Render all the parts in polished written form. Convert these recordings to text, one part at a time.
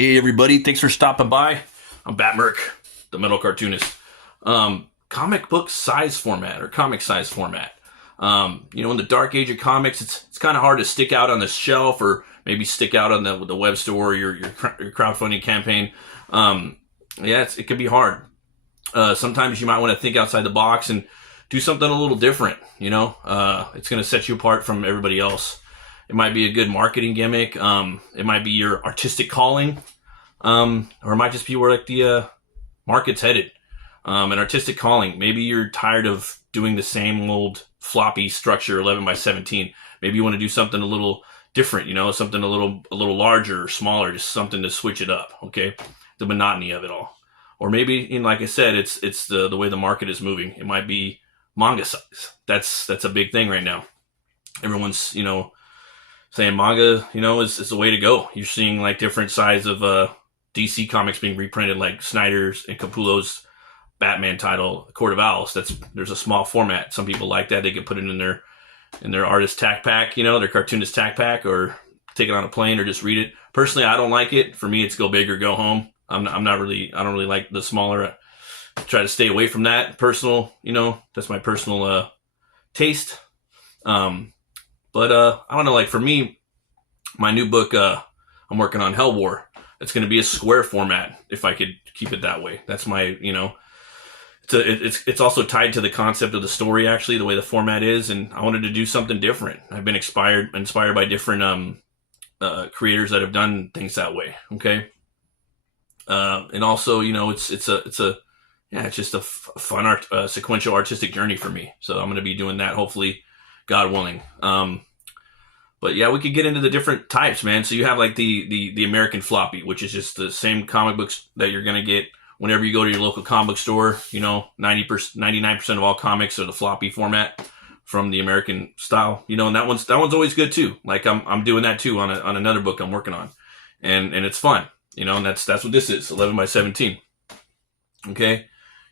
Hey everybody, thanks for stopping by. I'm BATTMURK, the metal cartoonist. Comic book size format or comic size format. In the dark age of comics, it's kind of hard to stick out on the shelf or maybe stick out on the web store or your crowdfunding campaign. It can be hard. Sometimes you might want to think outside the box and do something a little different. It's going to set you apart from everybody else. It might be a good marketing gimmick. It might be your artistic calling. Or it might just be where the market's headed. An artistic calling. Maybe you're tired of doing the same old floppy structure 11 by 17. Maybe you want to do something a little different, something a little larger or smaller, just something to switch it up, okay? The monotony of it all. Or maybe, like I said, it's the way the market is moving. It might be manga size. That's a big thing right now. Everyone's, saying manga, is the way to go. You're seeing like different size of DC comics being reprinted, like Snyder's and Capullo's Batman title, Court of Owls. There's a small format. Some people like that. They can put it in their artist tack pack, their cartoonist tack pack, or take it on a plane or just read it. Personally, I don't like it. For me, it's go big or go home. I don't really like the smaller. I try to stay away from that. Personal, that's my personal taste. But I don't know, like for me, my new book, I'm working on HELWÄR. It's going to be a square format if I could keep it that way. That's my, it's also tied to the concept of the story, actually, the way the format is. And I wanted to do something different. I've been inspired by different creators that have done things that way. Okay. And also, it's just a fun sequential artistic journey for me. So I'm going to be doing that, hopefully, God willing. But yeah, we could get into the different types, man. So you have like the American Floppy, which is just the same comic books that you're going to get whenever you go to your local comic book store. 99% of all comics are the floppy format from the American style, and that one's always good too. Like I'm doing that too on another book I'm working on, and it's fun, and that's what this is, 11 by 17. Okay.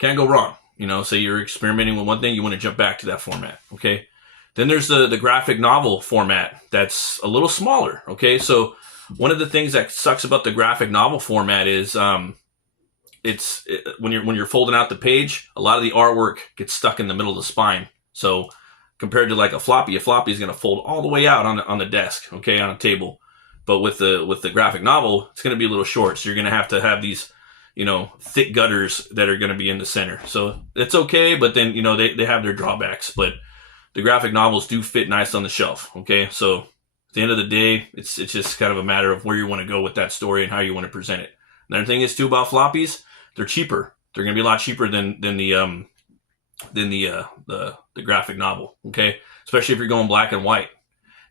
Can't go wrong. Say you're experimenting with one thing, you want to jump back to that format. Okay. Then there's the graphic novel format that's a little smaller. Okay, so one of the things that sucks about the graphic novel format is when you're folding out the page, a lot of the artwork gets stuck in the middle of the spine. So compared to like a floppy is going to fold all the way out on the desk, okay, on a table. But with the graphic novel, it's going to be a little short. So you're going to have these thick gutters that are going to be in the center. So it's okay, but then they have their drawbacks. But the graphic novels do fit nice on the shelf, okay? So at the end of the day, it's just kind of a matter of where you want to go with that story and how you want to present it. Another thing is too about floppies, they're cheaper. They're going to be a lot cheaper than the graphic novel, okay? Especially if you're going black and white.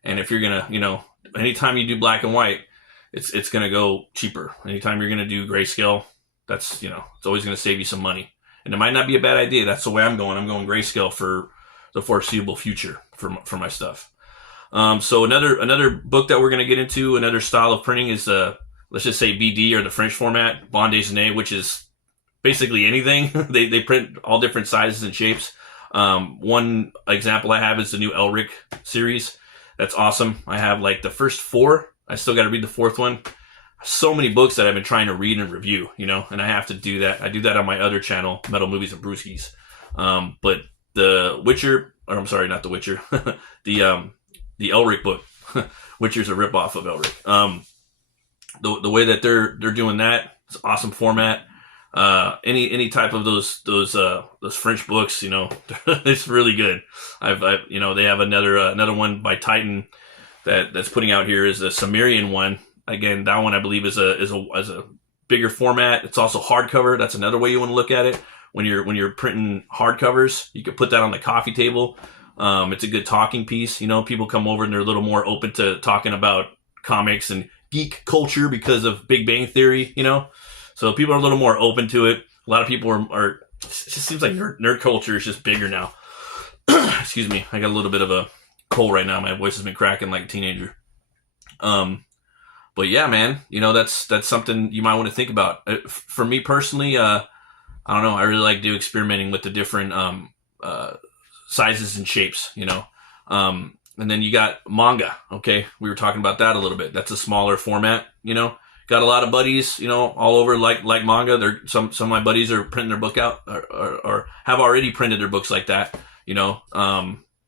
And if you're going to, anytime you do black and white, it's going to go cheaper. Anytime you're going to do grayscale, that's, it's always going to save you some money. And it might not be a bad idea. That's the way I'm going. I'm going grayscale for the foreseeable future for my stuff. So another book that we're going to get into, another style of printing is let's just say BD, or the French format, bande dessinée, which is basically anything. they print all different sizes and shapes. One example I have is the new HELWÄR series. That's awesome. I have like the first 4. I still got to read the 4th one. So many books that I've been trying to read and review, and I have to do that. I do that on my other channel, Metal Movies and Brewskis. But the Witcher, or I'm sorry, not the Witcher, the HELWÄR book. Witcher's a ripoff of HELWÄR. The way that they're doing that, it's awesome format. Any type of those French books, it's really good. They have another one by Titan that's putting out here, is the Sumerian one. Again, that one I believe is a bigger format. It's also hardcover. That's another way you want to look at it. When you're printing hardcovers, you can put that on the coffee table. It's a good talking piece. People come over and they're a little more open to talking about comics and geek culture because of Big Bang Theory, So people are a little more open to it. A lot of people are it just seems like nerd culture is just bigger now. Excuse me. I got a little bit of a cold right now. My voice has been cracking like a teenager. But yeah, man, that's something you might want to think about. For me personally, I don't know. I really like experimenting with the different sizes and shapes, And then you got manga. Okay, we were talking about that a little bit. That's a smaller format, got got a lot of buddies, you know, all over like manga. Some of my buddies are printing their book out or have already printed their books like that, you know.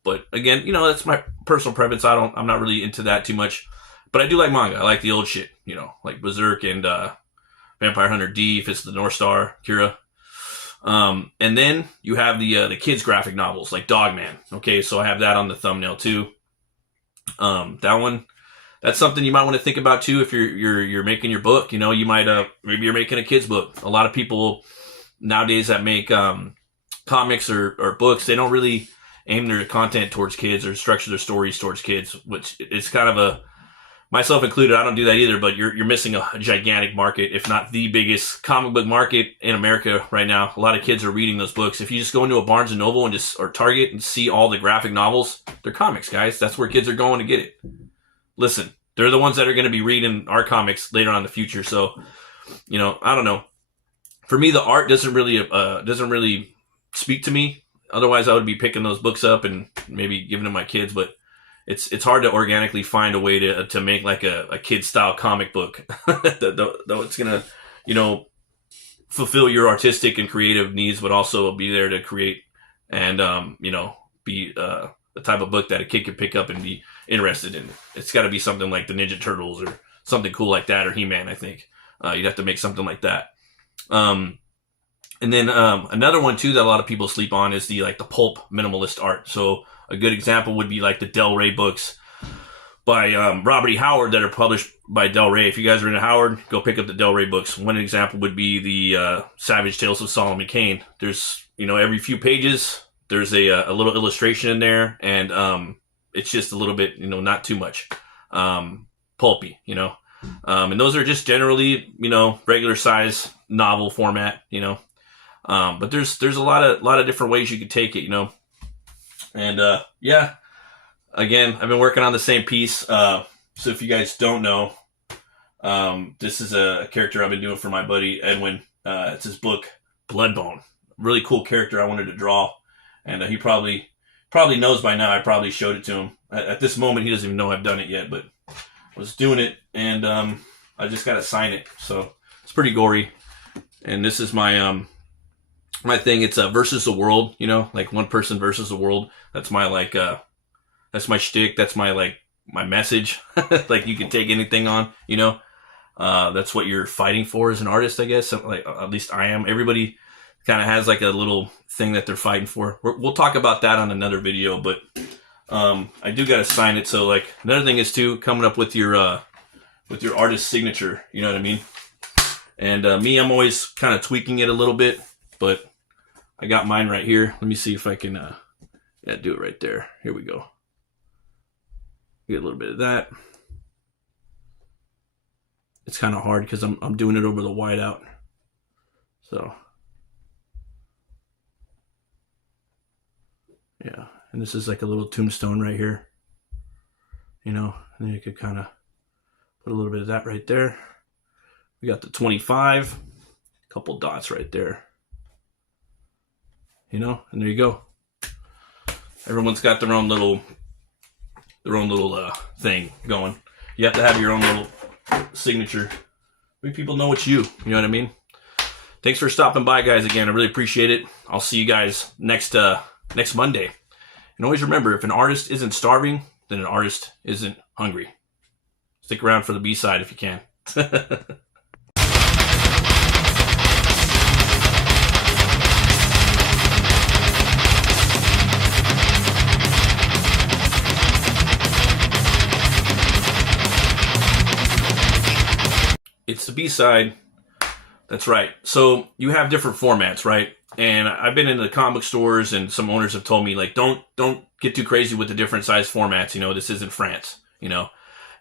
But again, you know, that's my personal preference. I'm not really into that too much, but I do like manga. I like the old shit, you know, like Berserk and Vampire Hunter D, Fist of the North Star, Kira. And then you have the kids graphic novels like Dogman. Okay, so I have that on the thumbnail too. That one, that's something you might want to think about too if you're making your book. You know, you might maybe you're making a kids book. A lot of people nowadays that make comics or books, they don't really aim their content towards kids or structure their stories towards kids, which is kind of a, myself included, I don't do that either, but you're missing a gigantic market, if not the biggest comic book market in America right now. A lot of kids are reading those books. If you just go into a Barnes & Noble and or Target and see all the graphic novels, they're comics, guys. That's where kids are going to get it. Listen, they're the ones that are going to be reading our comics later on in the future. So, you know, I don't know. For me, the art doesn't really speak to me. Otherwise, I would be picking those books up and maybe giving them to my kids, but it's hard to organically find a way to make like a kid style comic book though it's gonna, you know, fulfill your artistic and creative needs, but also be there to create and you know, be the type of book that a kid can pick up and be interested in. It's got to be something like the Ninja Turtles or something cool like that, or He-Man. I think you'd have to make something like that. And then another one too that a lot of people sleep on is the pulp minimalist art. So a good example would be like the Del Rey books by Robert E. Howard that are published by Del Rey. If you guys are into Howard, go pick up the Del Rey books. One example would be the Savage Tales of Solomon Kane. There's, you know, every few pages there's a little illustration in there, and it's just a little bit, you know, not too much pulpy, you know. And those are just generally, you know, regular size novel format, you know. But there's a lot of different ways you could take it, you know. And yeah, again, I've been working on the same piece. So if you guys don't know, this is a character I've been doing for my buddy Edwin. It's his book Bloodbone. Really cool character I wanted to draw, and he probably knows by now. I probably showed it to him. At this moment, he doesn't even know I've done it yet, but I was doing it, and I just got to sign it. So it's pretty gory. And this is my my thing. It's versus the world, you know, like one person versus the world. That's my that's my shtick. That's my my message. Like you can take anything on, you know. That's what you're fighting for as an artist, I guess. Like at least I am. Everybody kind of has like a little thing that they're fighting for. We'll talk about that on another video, but I do got to sign it. So like another thing is too coming up with your artist signature. You know what I mean? And me, I'm always kind of tweaking it a little bit, but I got mine right here. Let me see if I can, yeah, do it right there. Here we go. Get a little bit of that. It's kind of hard because I'm doing it over the whiteout. So, yeah. And this is like a little tombstone right here. You know, and then you could kind of put a little bit of that right there. We got the 25, a couple dots right there. You know, and there you go. Everyone's got their own little thing going. You have to have your own little signature. Make people know it's you. You know what I mean? Thanks for stopping by, guys. Again, I really appreciate it. I'll see you guys next Monday. And always remember, if an artist isn't starving, then an artist isn't hungry. Stick around for the B-side if you can. It's the B-side. That's right. So you have different formats, right? And I've been in the comic stores, and some owners have told me, like, don't get too crazy with the different size formats. You know, this isn't France, you know.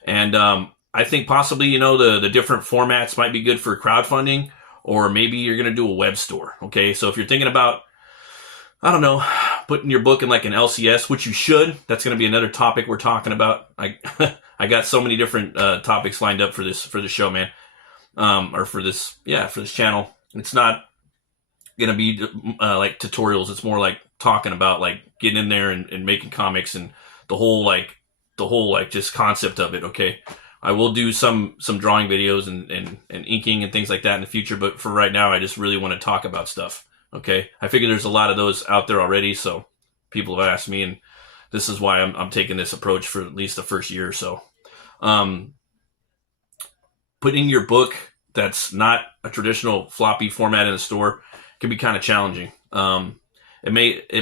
And I think possibly, you know, the different formats might be good for crowdfunding, or maybe you're going to do a web store, okay? So if you're thinking about, I don't know, putting your book in like an LCS, which you should. That's going to be another topic we're talking about. I got so many different topics lined up for this show, man. Or for this channel. It's not gonna be like tutorials. It's more like talking about like getting in there and making comics and the whole just concept of it. Okay, I will do some drawing videos and inking and things like that in the future, but for right now, I just really want to talk about stuff. Okay, I figure there's a lot of those out there already, so people have asked me, and this is why I'm taking this approach for at least the first year or so. Putting your book that's not a traditional floppy format in the store can be kind of challenging. It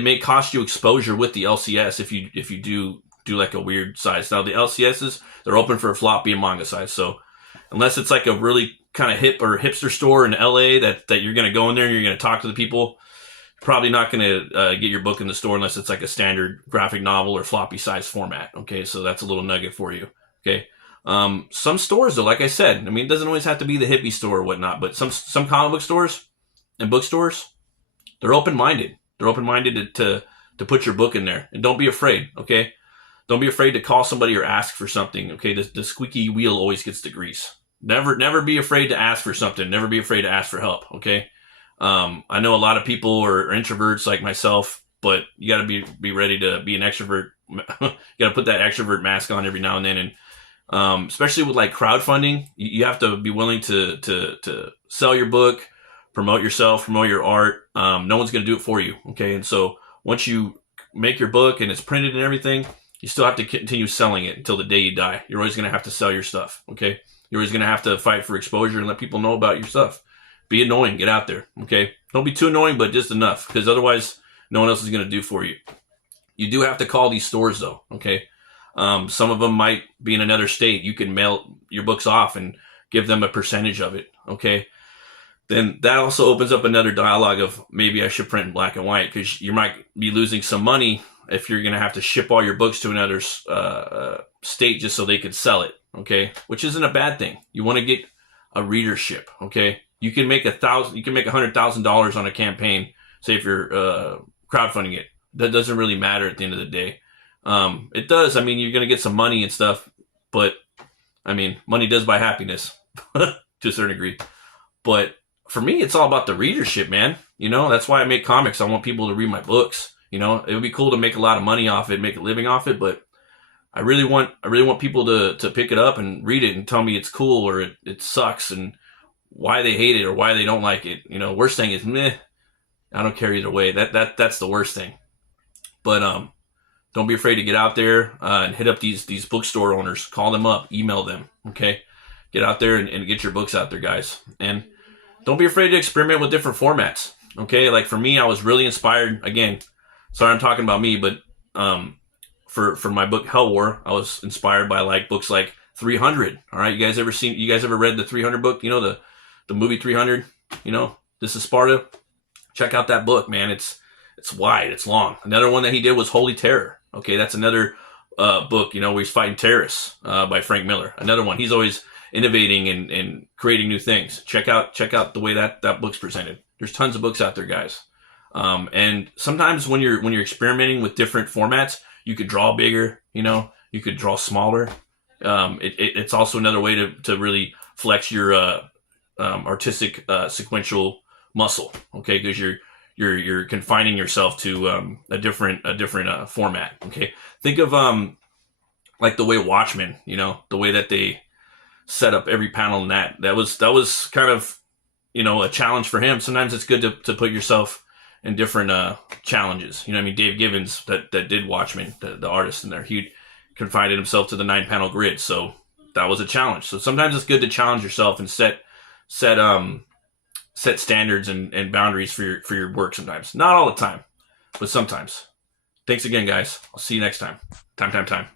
may cost you exposure with the LCS if you do like a weird size. Now the LCSs, they're open for a floppy and manga size, so unless it's like a really kind of hip or hipster store in LA that you're going to go in there and you're going to talk to the people, you're probably not going to get your book in the store unless it's like a standard graphic novel or floppy size format. Okay, so that's a little nugget for you. Okay, some stores though, like I said, I mean, it doesn't always have to be the hippie store or whatnot, but some comic book stores and bookstores, they're open-minded. They're open-minded to put your book in there, and don't be afraid. Okay, don't be afraid to call somebody or ask for something. Okay, the squeaky wheel always gets the grease. Never be afraid to ask for something. Never be afraid to ask for help. Okay. I know a lot of people are introverts like myself, but you got to be ready to be an extrovert. You got to put that extrovert mask on every now and then. And especially with like crowdfunding, you have to be willing to sell your book, promote yourself, promote your art. No one's going to do it for you. Okay. And so once you make your book and it's printed and everything, you still have to continue selling it until the day you die. You're always going to have to sell your stuff. Okay. You're always going to have to fight for exposure and let people know about your stuff. Be annoying. Get out there. Okay. Don't be too annoying, but just enough, because otherwise no one else is going to do for you. You do have to call these stores though. Okay. Some of them might be in another state. You can mail your books off and give them a percentage of it. Okay. Then that also opens up another dialogue of maybe I should print in black and white, because you might be losing some money if you're going to have to ship all your books to another state just so they could sell it. Okay, which isn't a bad thing. You want to get a readership. Okay, you can make $100,000 on a campaign. Say if you're crowdfunding it, that doesn't really matter at the end of the day. It does. I mean, you're gonna get some money and stuff, but I mean, money does buy happiness to a certain degree. But for me, it's all about the readership, man. You know, that's why I make comics. I want people to read my books. You know, it would be cool to make a lot of money off it, make a living off it, but I really want people to pick it up and read it and tell me it's cool or it sucks and why they hate it or why they don't like it. You know, worst thing is meh. I don't care either way. That's the worst thing. But don't be afraid to get out there and hit up these bookstore owners. Call them up, email them. Okay, get out there and get your books out there, guys. And don't be afraid to experiment with different formats. Okay, like for me, I was really inspired. Again, sorry I'm talking about me, but for my book HELWÄR, I was inspired by like books like 300. All right, you guys ever read the 300 book? You know, the movie 300. You know, This is Sparta. Check out that book, man. It's wide, it's long. Another one that he did was Holy Terror. Okay, that's another book. You know, where he's fighting terrorists by Frank Miller. Another one. He's always innovating and creating new things. Check out the way that book's presented. There's tons of books out there, guys. And sometimes when you're experimenting with different formats, you could draw bigger, you know, you could draw smaller. It's also another way to really flex your artistic sequential muscle, okay? Because you're confining yourself to a different format, okay? Think of like the way Watchmen, you know, the way that they set up every panel in that was kind of, you know, a challenge for him. Sometimes it's good to put yourself in different challenges. You know what I mean? Dave Gibbons that did Watchmen, the artist in there, he confined himself to the 9-panel grid. So that was a challenge. So sometimes it's good to challenge yourself and set standards and boundaries for your work sometimes. Not all the time, but sometimes. Thanks again, guys. I'll see you next time. Time.